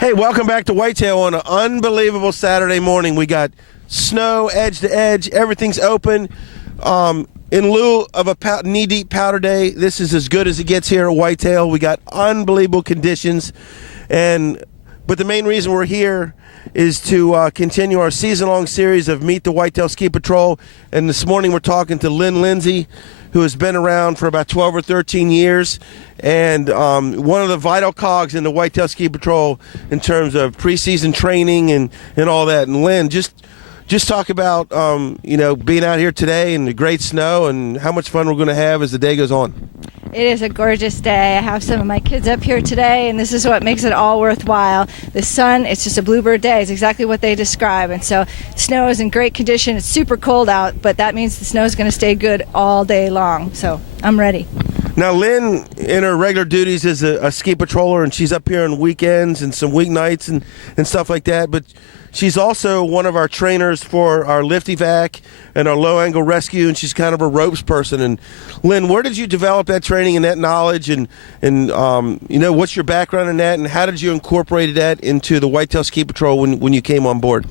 Hey, welcome back to Whitetail on an unbelievable Saturday morning. We got snow edge to edge. Everything's open. In lieu of a knee-deep powder day, this is as good as it gets here at Whitetail. We got unbelievable conditions. But the main reason we're here is to continue our season-long series of Meet the Whitetail Ski Patrol. And this morning we're talking to Lindsey, who has been around for about 12 or 13 years, and one of the vital cogs in the Whitetail Ski Patrol in terms of preseason training and all that. And Lynn, just talk about being out here today and the great snow and how much fun we're going to have as the day goes on. It is a gorgeous day. I have some of my kids up here today, and this is what makes it all worthwhile. The sun, it's just a bluebird day. It's exactly what they describe. And so snow is in great condition. It's super cold out, but that means the snow is going to stay good all day long. So I'm ready. Now, Lynn, in her regular duties, is a ski patroller, and she's up here on weekends and some weeknights and stuff like that. But she's also one of our trainers for our lift evac and our low angle rescue, and she's kind of a ropes person. And Lynn, where did you develop that training and that knowledge, and what's your background in that, and how did you incorporate that into the Whitetail Ski Patrol when you came on board?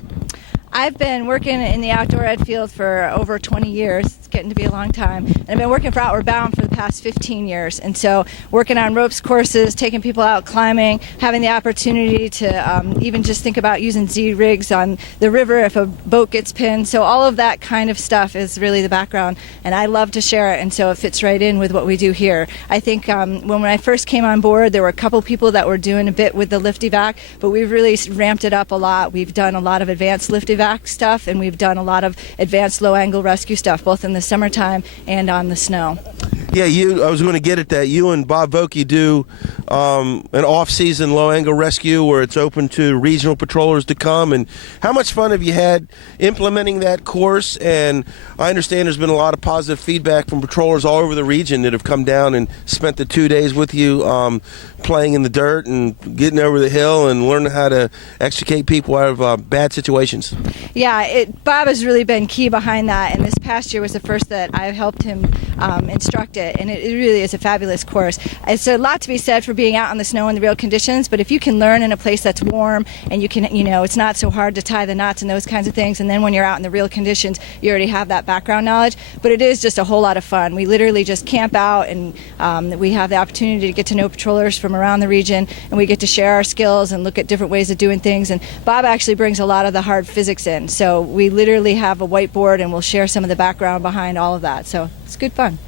I've been working in the outdoor ed field for over 20 years. It's getting to be a long time. And I've been working for Outward Bound for the past 15 years. And so working on ropes courses, taking people out climbing, having the opportunity to even just think about using Z-rigs on the river if a boat gets pinned. So all of that kind of stuff is really the background. And I love to share it. And so it fits right in with what we do here. I think when I first came on board, there were a couple people that were doing a bit with the lift evac, but we've really ramped it up a lot. We've done a lot of advanced lift evac stuff, and we've done a lot of advanced low angle rescue stuff, both in the summertime and on the snow. Yeah, I was going to get at that. You and Bob Vokey do an off-season low-angle rescue where it's open to regional patrollers to come. And how much fun have you had implementing that course? And I understand there's been a lot of positive feedback from patrollers all over the region that have come down and spent the 2 days with you playing in the dirt and getting over the hill and learning how to extricate people out of bad situations. Yeah, Bob has really been key behind that, and this past year was the first that I've helped him instruct it, and it really is a fabulous course. It's a lot to be said for being out on the snow in the real conditions, but if you can learn in a place that's warm and you can, it's not so hard to tie the knots and those kinds of things, and then when you're out in the real conditions, you already have that background knowledge, but it is just a whole lot of fun. We literally just camp out, and we have the opportunity to get to know patrollers from around the region, and we get to share our skills and look at different ways of doing things, and Bob actually brings a lot of the hard physics in, so we literally have a whiteboard and we'll share some of the background behind all of that, so it's good fun.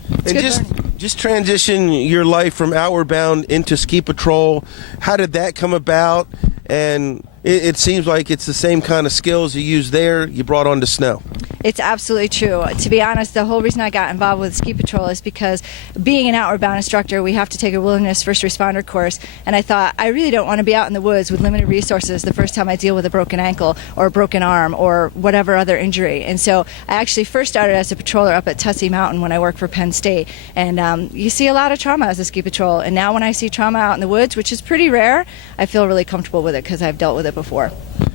Just transition your life from Outward Bound into Ski Patrol. How did that come about? And it seems like it's the same kind of skills you use there you brought onto snow. It's absolutely true. To be honest, the whole reason I got involved with Ski Patrol is because being an Outward Bound instructor, we have to take a wilderness first responder course, and I thought I really don't want to be out in the woods with limited resources the first time I deal with a broken ankle or a broken arm or whatever other injury. And so I actually first started as a patroller up at Tussey Mountain when I worked for Penn State, and you see a lot of trauma as a ski patrol, and now when I see trauma out in the woods, which is pretty rare, I feel really comfortable with it because I've dealt with it before.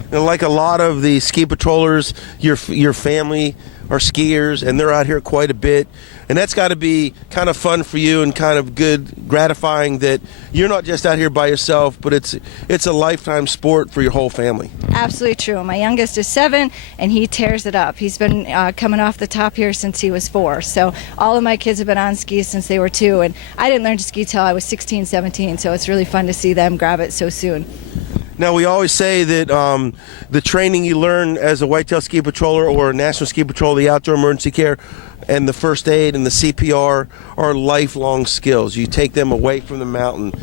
And like a lot of the ski patrollers, your family are skiers, and they're out here quite a bit. And that's got to be kind of fun for you and kind of good, gratifying that you're not just out here by yourself, but it's a lifetime sport for your whole family. Absolutely true. My youngest is 7, and he tears it up. He's been coming off the top here since he was 4. So all of my kids have been on skis since they were 2, and I didn't learn to ski till I was 16, 17, so it's really fun to see them grab it so soon. Now, we always say that the training you learn as a Whitetail Ski Patroller or a National Ski Patrol, the outdoor emergency care, and the first aid and the CPR are lifelong skills. You take them away from the mountain.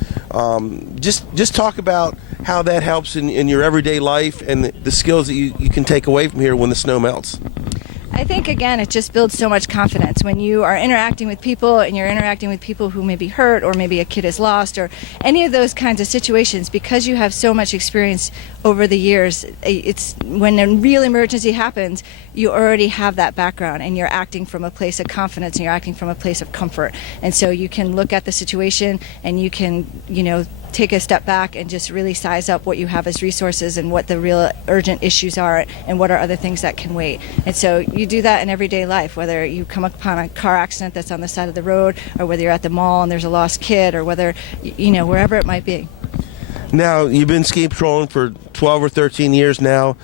Just talk about how that helps in your everyday life and the skills that you can take away from here when the snow melts. I think, again, it just builds so much confidence when you are interacting with people, and you're interacting with people who may be hurt, or maybe a kid is lost, or any of those kinds of situations. Because you have so much experience over the years, it's when a real emergency happens, you already have that background, and you're acting from a place of confidence, and you're acting from a place of comfort. And so you can look at the situation, and you can, take a step back and just really size up what you have as resources and what the real urgent issues are and what are other things that can wait. And so you do that in everyday life, whether you come upon a car accident that's on the side of the road, or whether you're at the mall and there's a lost kid, or whether, wherever it might be. Now, you've been ski patrolling for 12 or 13 years now.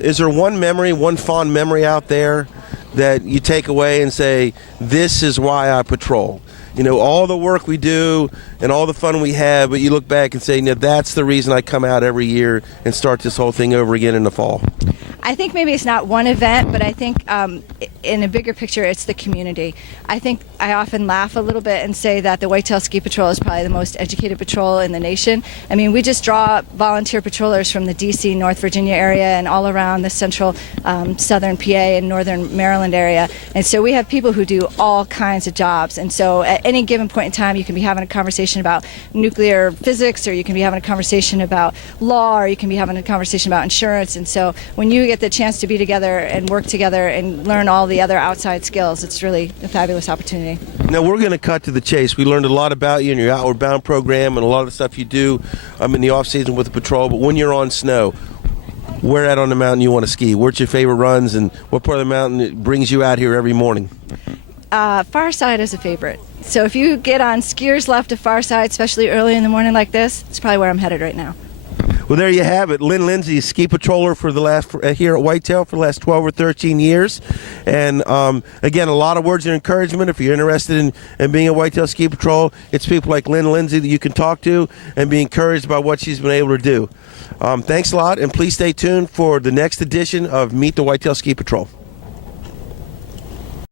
Is there one fond memory out there that you take away and say, this is why I patrol? You know, all the work we do and all the fun we have, but you look back and say, no, that's the reason I come out every year and start this whole thing over again in the fall. I think maybe it's not one event, but I think in a bigger picture, it's the community. I think I often laugh a little bit and say that the Whitetail Ski Patrol is probably the most educated patrol in the nation. I mean, we just draw volunteer patrollers from the D.C., North Virginia area and all around the central southern PA and northern Maryland area. And so we have people who do all kinds of jobs. And so at any given point in time, you can be having a conversation about nuclear physics, or you can be having a conversation about law, or you can be having a conversation about insurance. And so when you get the chance to be together and work together and learn all the other outside skills, it's really a fabulous opportunity. Now, we're going to cut to the chase. We learned a lot about you and your Outward Bound program and a lot of the stuff you do in the off-season with the patrol. But when you're on snow, where at on the mountain you want to ski? Where's your favorite runs, and what part of the mountain brings you out here every morning? Far Side is a favorite. So if you get on skiers left of Far Side, especially early in the morning like this, it's probably where I'm headed right now. Well, there you have it. Lynne Lindsey, ski patroller for the last here at Whitetail for the last 12 or 13 years. And again, a lot of words of encouragement. If you're interested in being a Whitetail ski patrol, it's people like Lynne Lindsey that you can talk to and be encouraged by what she's been able to do. Thanks a lot, and please stay tuned for the next edition of Meet the Whitetail Ski Patrol.